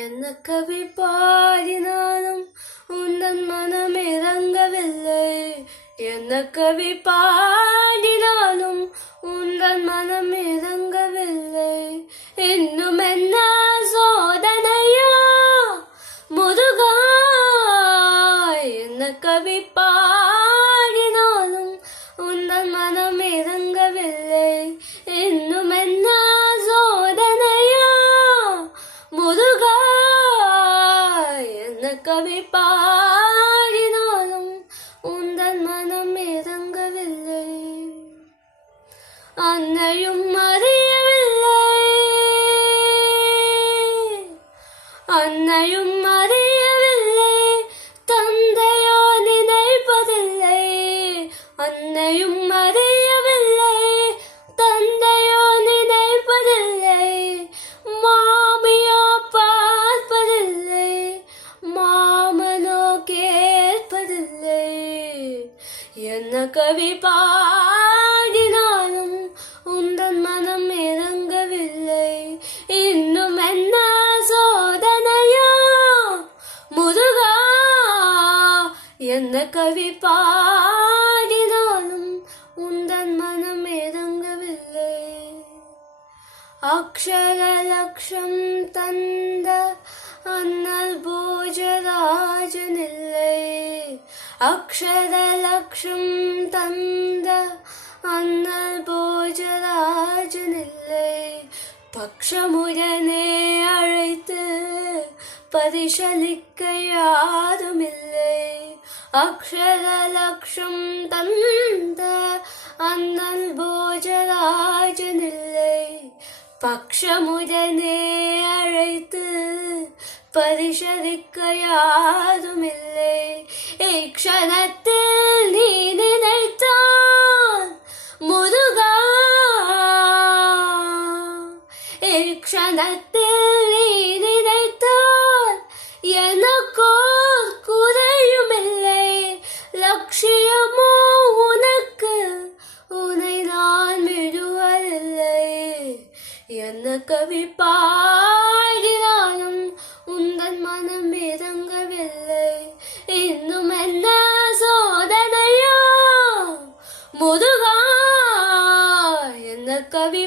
என்ன கவி பாடினாலும் உந்தன் மனம் இறங்கவில்லை. என்ன கவி பாடினாலும் உந்தன் மனம் இறங்கவில்லை. இன்னும் என்ன சோதனையோ முருகா. என்ன கவி பாடினாலும் உந்தன் மனம் இறங்கவில்லை. இன்னும் என்ன சோதனையோ முருகா. என்ன கவி பாடினாலும் உந்தன் மனம் இறங்கவில்லை. அன்னையும் அறியவில்லை, அன்னையும் அறியவில்லை, தந்தையோ நினைப்பதில்லை. அன்னையும் அறியவில்லை, தந்தையோ நினைப்பதில்லை. மாமியோ பார்ப்பதில்லை, மாமனோ கேட்பதில்லை. என்ன கவி பாடினாலும் உந்தன் மனம் இறங்கவில்லை. இன்னும் என்ன சோதனையோ முருகா. என்ன கவி பாடினாலும் உந்தன் மனம் இறங்கவில்லை. அக்ஷர லக்ஷம் தந்த அண்ணல் போஜராஜனில்லை. அக்ஷர லக்ஷம் தந்த அண்ணல் போஜராஜனில்லை. பக்ஷமுடனே அழைத்து பரிசளிக்க யாருமில்லை. அக்ஷர லக்ஷம் தந்த அண்ணல் போஜராஜனில்லை. பக்ஷமுடனே அழைத்து பரிசளிக்க யாருமில்லை. க்ஷணத்தில் நீ நினைத்தான் முருகா. க்ஷணத்தில் நீ நினைத்தான் எனக்கோர் குறையுமில்லை. லட்சியமோ உனக்கு, உன்னை நான் விடுவதில்லை. என்ன கவி பாடினாலும் உந்தன் மனம் இறங்கவில்லை. இன்னும் என்ன சோதனையோ முருகா. என்ன கவி